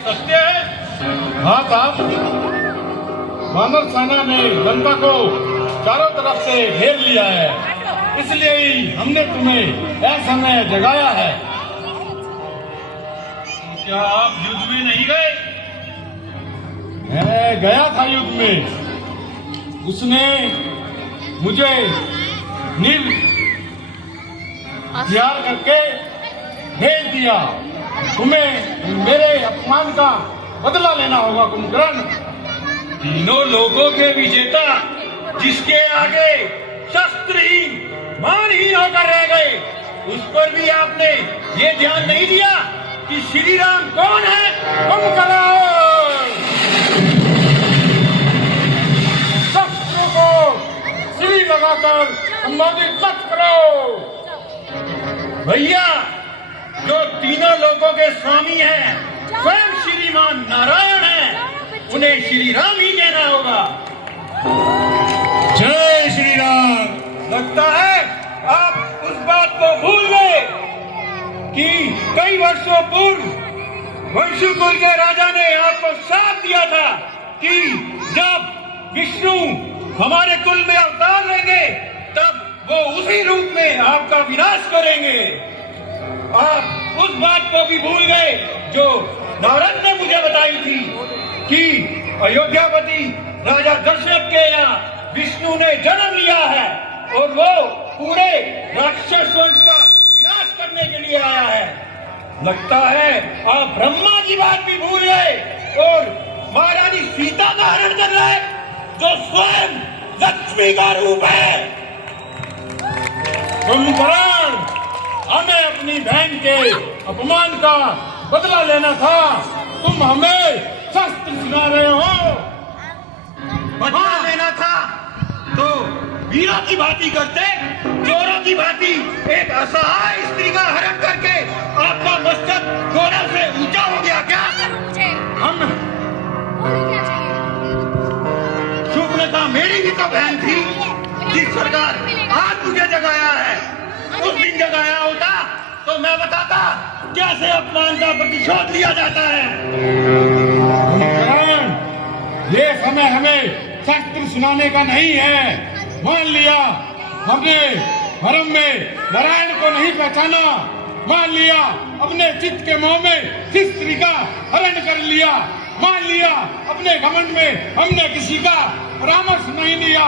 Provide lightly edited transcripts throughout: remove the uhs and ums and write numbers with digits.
सत्य है। हाँ साहब, वानर सेना ने लंका को चारों तरफ से घेर लिया है, इसलिए ही हमने तुम्हें असमय जगाया है। क्या आप युद्ध में नहीं गए? मैं गया था युद्ध में। उसने मुझे निर्यार करके भेज दिया। तुम्हें मेरे अपमान का बदला लेना होगा कुंभकर्ण। तीनों लोगों के विजेता जिसके आगे शस्त्रहीन मानहीन होकर रह गए, उस पर भी आपने ये ध्यान नहीं दिया कि श्री राम कौन है? कुंभकर्ण, शस्त्रों को श्री लगाकर संबोधित मत करो। भैया, जो तीनों लोगों के स्वामी हैं, स्वयं श्रीमान नारायण हैं, उन्हें श्री राम ही कहना होगा। जय श्री राम। लगता है आप उस बात को भूल गए कि कई वर्षों पूर्व वंशु कुल के राजा ने आपको श्राप दिया था कि जब विष्णु हमारे कुल में अवतार लेंगे तब वो उसी रूप में आपका विनाश करेंगे। आप उस बात को भी भूल गए जो नारद ने मुझे बताई थी कि अयोध्यापति राजा दशरथ के यहाँ विष्णु ने जन्म लिया है और वो पूरे राक्षस वंश का विनाश करने के लिए आया है। लगता है आप ब्रह्मा की बात भी भूल गए और महारानी सीता का हरण कर रहे, जो स्वयं लक्ष्मी का रूप है। कुंभकर्ण, हमें अपनी बहन के अपमान का बदला लेना था। तुम हमें शस्त्र सुना रहे हो। बदला लेना था तो वीरों की भांति करते, चोरों की भांति एक असहाय स्त्री का हरण करके आपका मस्तक गौरव से ऊंचा हो गया क्या? हम शूर्पणखा मेरी भी तो बहन थी, जिस सरकार आज मुझे जगाया है। उस दिन जगाया होता तो मैं बताता कैसे अपमान का प्रतिशोध लिया जाता है। ये समय हमें शस्त्र सुनाने का नहीं है। मान लिया हमने भरम में नारायण को नहीं पहचाना, मान लिया अपने चित्त के मोह में किस स्त्री का हरण कर लिया, मान लिया अपने घमंड में हमने किसी का परामर्श नहीं लिया।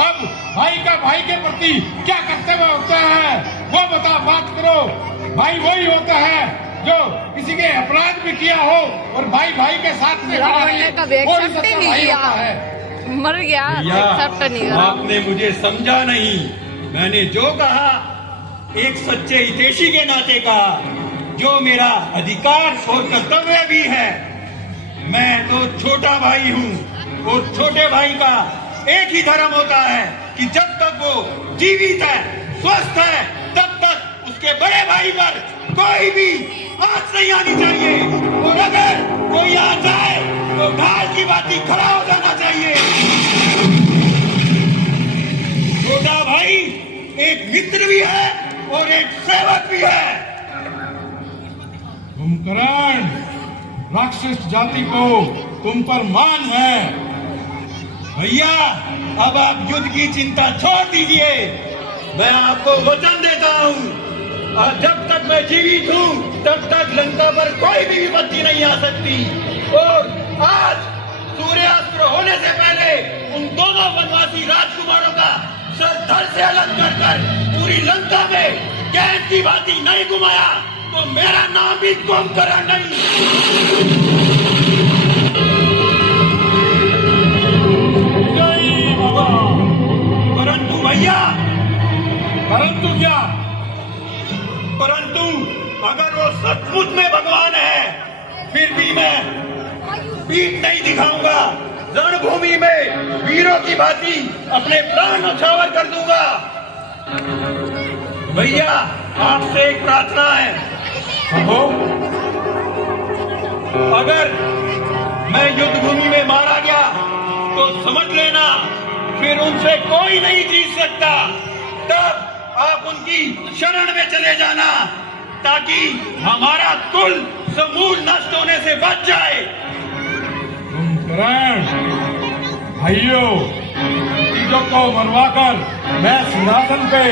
अब भाई का भाई के प्रति क्या कर्तव्य होता है वो बता, बात करो। भाई वही होता है जो किसी के अपराध भी किया हो और भाई भाई के साथ में मर गया। आपने मुझे समझा नहीं। मैंने जो कहा एक सच्चे हितैषी के नाते कहा, जो मेरा अधिकार और कर्तव्य भी है। मैं तो छोटा भाई हूँ और छोटे भाई का एक ही धर्म होता है कि जब तक वो जीवित है, स्वस्थ है, तब तक उसके बड़े भाई पर कोई भी आंच नहीं आनी चाहिए और अगर कोई आ जाए तो ढाल की बाती खड़ा हो जाना चाहिए। छोटा भाई एक मित्र भी है और एक सेवक भी है। कुंभकर्ण, राक्षस जाति को तुम पर मान है। भैया, अब आप युद्ध की चिंता छोड़ दीजिए। मैं आपको वचन देता हूँ, जब तक मैं जीवित हूँ तब तक लंका पर कोई भी विपत्ति नहीं आ सकती। और आज सूर्यास्त होने से पहले उन दोनों वनवासी राजकुमारों का सर धड़ से अलग कर पूरी लंका में कैद की बाती नहीं घुमाया तो मेरा नाम भी कुंभकर्ण नहीं। परंतु भैया, परंतु क्या? परंतु अगर वो सचमुच में भगवान है, फिर भी मैं पीठ नहीं दिखाऊंगा। रणभूमि में वीरों की भांति अपने प्राण न्यौछावर कर दूंगा। भैया, आपसे एक प्रार्थना है। कहो। अगर मैं युद्ध भूमि में मारा गया तो समझ लेना फिर उनसे कोई नहीं जीत सकता। तब आप उनकी शरण में चले जाना ताकि हमारा कुल समूल नष्ट होने से बच जाए। कुंभकर्ण, भाइयों, चीजों को मरवाकर मैं सिंहासन पे